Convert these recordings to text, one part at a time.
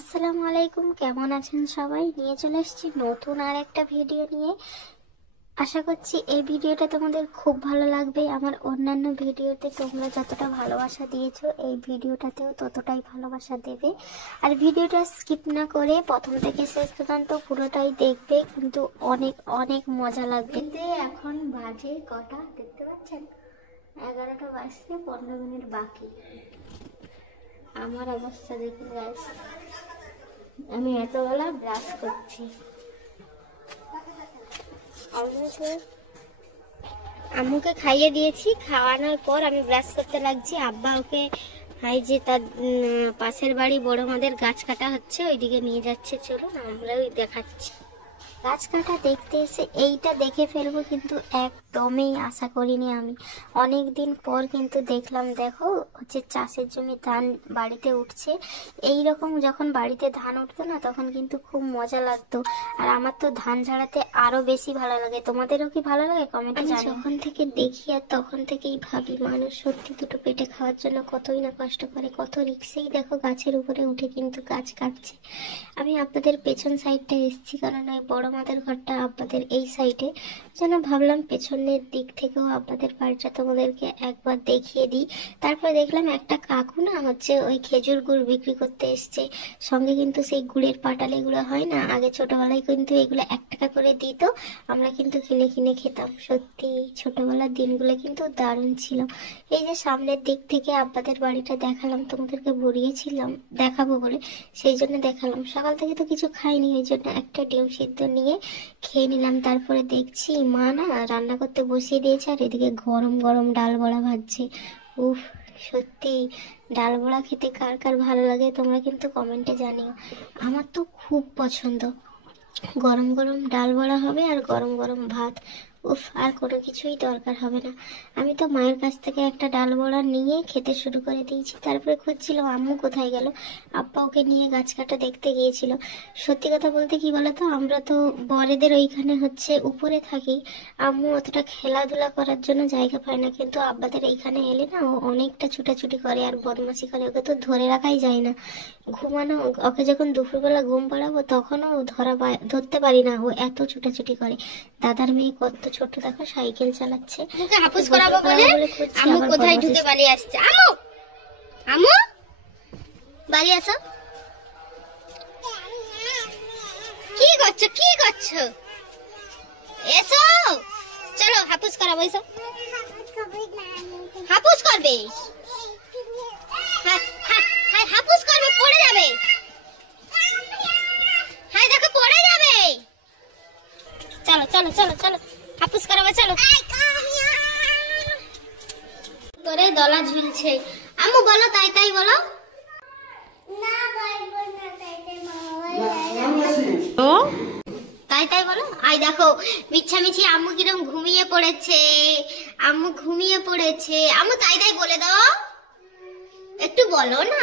আসসালামু আলাইকুম, কেমন আছেন সবাই? নিয়ে চলে এসেছি নতুন আর একটা ভিডিও নিয়ে। আশা করছি এই ভিডিওটা তোমাদের খুব ভালো লাগবে। আমার অন্যান্য ভিডিওতে তোমরা যতটা ভালোবাসা দিয়েছো এই ভিডিওটাতেও ততটাই ভালোবাসা দেবে। আর ভিডিওটা স্কিপ না করে প্রথম থেকে শেষ পর্যন্ত পুরোটাই দেখবে, কিন্তু অনেক অনেক মজা লাগবে। এখন বাজে কটা দেখতে পাচ্ছেন? 11টা বাজতে 15 মিনিট বাকি। আমার অবস্থা দেখুন গাইস, আমি এতবেলা ব্রাশ করছি। আম্মুকে খাইয়ে দিয়েছি, খাওয়ানোর পর আমি ব্রাশ করতে লাগছি। আব্বা ওকে এই যে তার পাশের বাড়ি বড় মাদের গাছ কাটা হচ্ছে, ওইদিকে নিয়ে যাচ্ছে। চলুন আমরা ওই দেখাচ্ছি। গাছ কাটা দেখতে এসে এইটা দেখে ফেলবো কিন্তু একদমই আশা করিনি আমি। অনেক দিন পর কিন্তু দেখলাম। দেখো হচ্ছে চাষের জমি ধান বাড়িতে উঠছে। এই রকম যখন বাড়িতে ধান উঠতো না তখন কিন্তু খুব মজা লাগতো। আর আমার তো ধান ঝাড়াতে আরো বেশি ভালো লাগে। তোমাদেরও কি ভালো লাগে কমেন্টে জানাও। যখন থেকে দেখি আর তখন থেকেই ভাবি মানুষ সত্যি দুটো পেটে খাওয়ার জন্য কতই না কষ্ট করে, কত রিক্সেই দেখো গাছের উপরে উঠে কিন্তু গাছ কাটছে। আমি আপনাদের পেছন সাইডটা এসেছি কারণ ওই বড় মাদের ঘরটা আপনাদের এই সাইডে, যেন ভাবলাম পেছনের দিক থেকেও আপনাদের বাড়িটা তোমাদেরকে একবার দেখিয়ে দিই। তারপরে দেখলাম একটা কাকু না হচ্ছে ওই খেজুর গুড় বিক্রি করতে এসছে। সঙ্গে কিন্তু সেই গুড়ের পাটালি গুলো হয় না, আগে ছোটবেলায় কিন্তু এগুলো 1 টাকা করে দিত, আমরা কিন্তু কিনে কিনে খেতাম। সত্যি ছোটবেলার দিনগুলো কিন্তু দারুণ ছিল। এই যে সামনের দিক থেকে আপনাদের বাড়িটা দেখালাম, তোমাদেরকে বলিয়েছিলাম দেখাবো বলে, সেই জন্য দেখালাম। সকাল থেকে তো কিছু খাইনি, ওই জন্য একটা ডিম সিদ্ধ নিয়ে খেয়ে নিলাম। তারপরে দেখছি মা না রান্না করতে বসিয়ে দিয়েছে, আর এদিকে গরম গরম ডাল বড়া ভাজছে। উফ, সত্যি ডাল বড়া খেতে কার কার ভালো লাগে তোমরা কিন্তু কমেন্টে জানিও। আমার তো খুব পছন্দ। গরম গরম ডাল বড়া হবে আর গরম গরম ভাত, উফ, আর কোনো কিছুই দরকার হবে না। আমি তো মায়ের কাছ থেকে একটা ডাল বড়া নিয়ে খেতে শুরু করে দিয়েছি। তারপরে খুঁজছিলাম আম্মু কোথায় গেল। আব্বা ওকে নিয়ে গাছ কাটা দেখতে গিয়েছিল। সত্যি কথা বলতে কি বলতো, আমরা তো বড়দের ওইখানে হচ্ছে উপরে থাকি, আম্মু অতটা খেলাধুলা করার জন্য জায়গা পায় না, কিন্তু আব্বাদের এইখানে এলে না ও অনেকটা ছুটাছুটি করে আর বদমাশি করে। ওকে তো ধরে রাখাই যায় না। ঘুমানো, ওকে যখন দুপুরবেলা ঘুম পাড়াবো তখনও ধরতে পারি না, ও এত ছুটাছুটি করে। দাদার মেয়ে কত ছোট দেখো, সাইকেল চালাচ্ছে। মুখে হাপুস করাবো বলে আম্মু কোথায় ঢুকে বাড়ি আসছে। আম্মু, আম্মু বাড়ি আসো। কি করছো, কি করছো? এসো, চলো হাপুস করাবো। এসো, হাপুস করবে, হাপুস করবে, পড়ে যাবে। হ্যাঁ দেখো পড়ে যাবে। চলো চলো চলো চলো হাপুস করাবে, চলো। তোরে দলা ঝুলছে। আম্মু বলো, তাই তাই বলো। তাই তাই বলো। আই দেখো মিছামিছি আম্মু কিরম ঘুমিয়ে পড়েছে। আম্মু ঘুমিয়ে পড়েছে। আম্মু তাই তাই বলে দাও, একটু বলো না।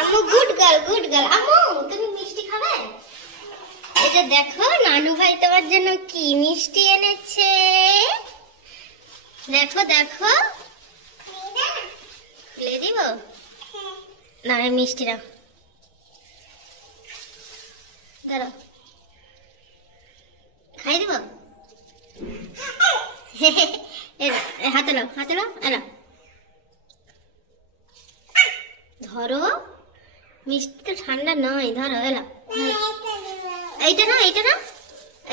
আম্মু গুড গার্ল, গুড গার্ল। আম্মু তুমি মিষ্টি খাবে? এই যে দেখো নানু ভাই তোমার জন্য কি মিষ্টি এনেছে। দেখো দেখো, খুলে দিব না মিষ্টি না, ধরো খাই দিব। হাতে নাও, হাতে নাও, এলা ধরো। মিষ্টি তো ঠান্ডা নয়, ধরো এলা। এইটা না, এইটা না,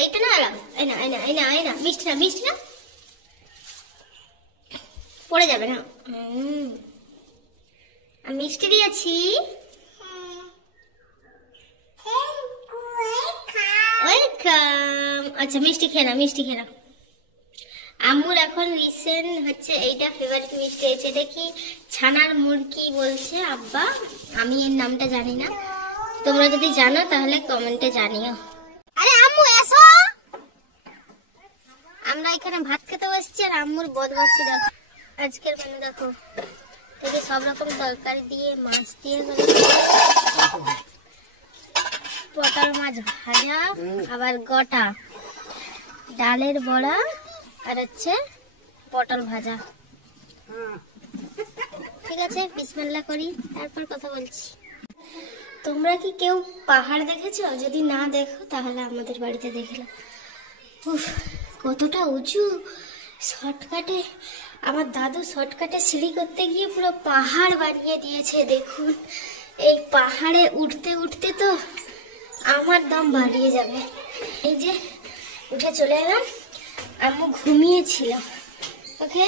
এইটা না, এলা এই না, এই না, এই না, এই না, মিষ্টি না, মিষ্টি না, পড়ে যাবে না। আমি মিষ্টি দিয়েছি। ওয়েলকাম। আচ্ছা মিষ্টি খেয়ে না, মিষ্টি খেয়ে না। আম্মুর এখন রিসেন্ট হচ্ছে এইটা ফেভারিট মিষ্টি হয়েছে। এটা কি ছানার মুরকি বলছে আব্বা, আমি এর নামটা জানি না। তোমরা যদি জানো তাহলে কমেন্টে জানিও। আরে আম্মু এসো, আমরা এখানে ভাত খেতে বসছি আর আম্মুর বদমাশি দেখো। আজকের মেনু দেখো, থেকে সব রকম তরকারি দিয়ে, মাছ দিয়ে, পটল মাছ ভাজা, আবার গোটা ডালের বড়া, আর হচ্ছে পটল ভাজা। ঠিক আছে, বিসমিল্লাহ করি, তারপর কথা বলছি। তোমরা কি কেউ পাহাড় দেখেছো? যদি না দেখো তাহলে আমাদের বাড়িতে দেখলাম। উফ, কতটা উঁচু! শর্টকাটে আমার দাদু শর্টকাটে সিঁড়ি করতে গিয়ে পুরো পাহাড় বানিয়ে দিয়েছে। দেখুন, এই পাহাড়ে উঠতে উঠতে তো আমার দম বাড়িয়ে যাবে। এই যে উঠে চলে এলাম। আম্মু ঘুমিয়েছিল, ওকে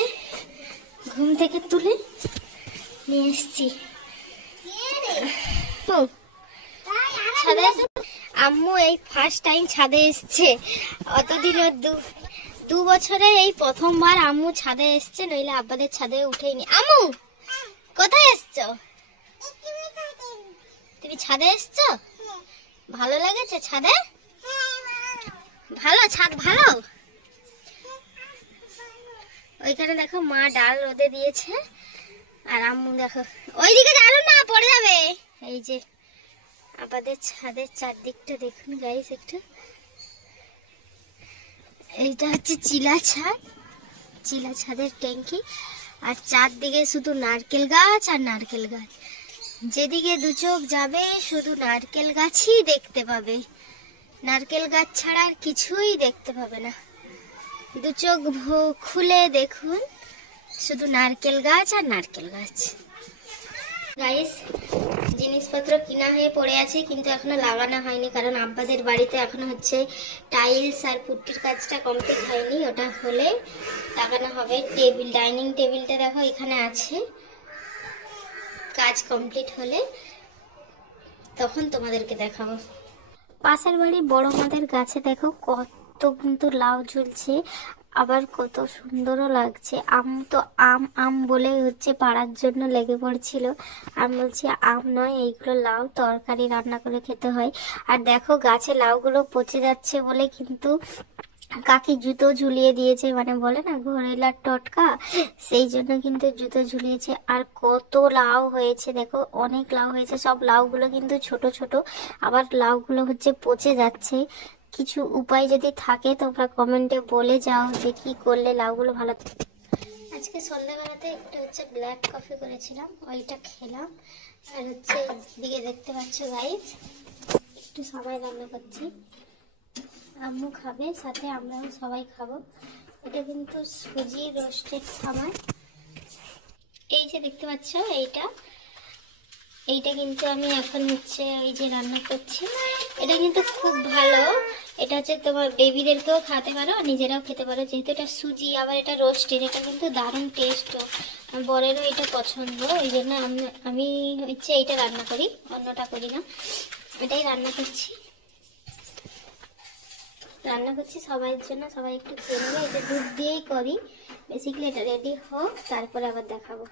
ঘুম থেকে তুলে নিয়ে এসছি। ছাদে আম্মু এই ফার্স্ট টাইম ছাদে এসছে। অতদিন দু বছরে এই প্রথমবার আম্মু ছাদে এসছে, নইলে আব্বাদের ছাদে উঠেইনি। আম্মু কোথায় এসছো? তুমি ছাদে এসছো? ভালো লাগেছে ছাদে? ভালো, ছাদ ভালো। ওইখানে দেখো মা ডাল রোদে দিয়েছে, আর আম্মু দেখো ওইদিকে যাবে না, পড়ে যাবে। এই যে আমাদের ছাদের চারদিকটা দেখুন গাইস একটু। এইটা হচ্ছে চিলা ছাদ, চিলা ছাদের ট্যাঙ্কি। আর চারদিকে শুধু নারকেল গাছ আর নারকেল গাছ। যেদিকে দু চোখ যাবে শুধু নারকেল গাছই দেখতে পাবে। নারকেল গাছ ছাড়া আর কিছুই দেখতে পাবে না। দু চোখ খুলে দেখুন, শুধু নারকেল গাছ আর নারকেল গাছ। গাইস, জিনিসপত্র কিনা হয়ে পড়ে আছে, কিন্তু এখনো লাগানো হয়নি, কারণ আব্বাদের বাড়িতে এখনো হচ্ছে টাইলস আর পুট্টির কাজটা কমপ্লিট হয়নি। ওটা হলে লাগানো হবে। টেবিল, ডাইনিং টেবিলটা দেখো এখানে আছে। কাজ কমপ্লিট হলে তখন তোমাদেরকে দেখাবো। পাশের বাড়ি বড় মাদের গাছে দেখো কত কিন্তু লাউ ঝুলছে, আবার কত সুন্দরও লাগছে। আম তো আম আম বলে হচ্ছে পাড়ার জন্য লেগে পড়ছিল। আমি বলছি আম নয়, এইগুলো লাউ, তরকারি রান্না করে খেতে হয়। আর দেখো গাছে লাউগুলো পচে যাচ্ছে বলে কিন্তু কাকি জুতো ঝুলিয়ে দিয়েছে, মানে বলে না ঘরেলার টটকা, সেই জন্য কিন্তু জুতো ঝুলিয়েছে। আর কত লাউ হয়েছে দেখো, অনেক লাউ হয়েছে। সব লাউগুলো কিন্তু ছোট ছোট, আবার লাউগুলো হচ্ছে পচে যাচ্ছে। কিছু উপায় যদি থাকে তোমরা কমেন্টে বলে যাও যে কি করলে লাউগুলো ভালো। আজকে সন্ধ্যাবেলাতে একটু হচ্ছে ব্ল্যাক কফি করেছিলাম, ওইটা খেলাম। আর হচ্ছে দিকে দেখতে পাচ্ছ গাইস, একটু সবাই রান্না করছি। আম্মু খাবে, সাথে আমরাও সবাই খাবো। এটা কিন্তু সুজি রোস্টেড খাবার। এই যে দেখতে পাচ্ছ, এইটা কিন্তু আমি এখন হচ্ছে এই যে রান্না করছি। এটা কিন্তু খুব ভালো। এটা হচ্ছে তোমার বেবিদেরকেও খাওয়াতে পারো, নিজেরাও খেতে পারো, যেহেতু এটা সুজি, আবার এটা রোস্টেড। এটা কিন্তু দারুণ টেস্ট, বরেরও এটা পছন্দ। ওই জন্য আমি হচ্ছে এইটা রান্না করি, অন্যটা করি না। এটাই রান্না করছি সবাইয়ের জন্য। সবাই একটু খেয়ে নেবে। এটা দুধ দিয়েই করি বেসিক্যালি। এটা রেডি হোক, তারপরে আবার দেখাবো।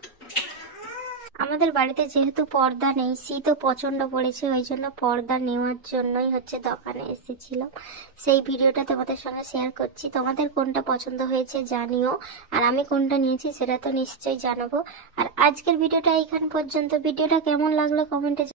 আমাদের বাড়িতে যেহেতু পর্দা নেই, শীতও প্রচন্ড পড়েছে, ওই জন্য পর্দা নেওয়ার জন্যই হচ্ছে দোকানে এসেছিলাম। সেই ভিডিওটা তোমাদের সঙ্গে শেয়ার করছি। তোমাদের কোনটা পছন্দ হয়েছে জানিও, আর আমি কোনটা নিয়েছি সেটা তো নিশ্চয়ই জানাবো। আর আজকের ভিডিওটা এইখান পর্যন্ত। ভিডিওটা কেমন লাগলো কমেন্টে